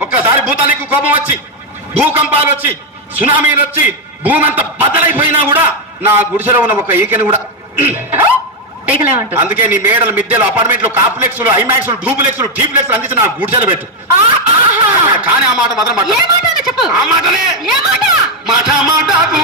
ఒక్కసారి భూతానికి కోపం వచ్చి భూకంపాలు వచ్చి సునామీలు వచ్చి భూమి అంతా బద్దలైపోయినా కూడా నా గుడిసెలో ఉన్న ఒక ఈకెను కూడా అందుకే నీ మేడలు మిద్దెలు అపార్ట్మెంట్లు కాంప్లెక్స్ ఐమాక్స్ డూప్లెక్స్ టీప్లెక్స్ అందించి నా గుడిసెలు పెట్టు. కానీ ఆ మాట మాత్రం ఆ మాటనే మాట మాటకు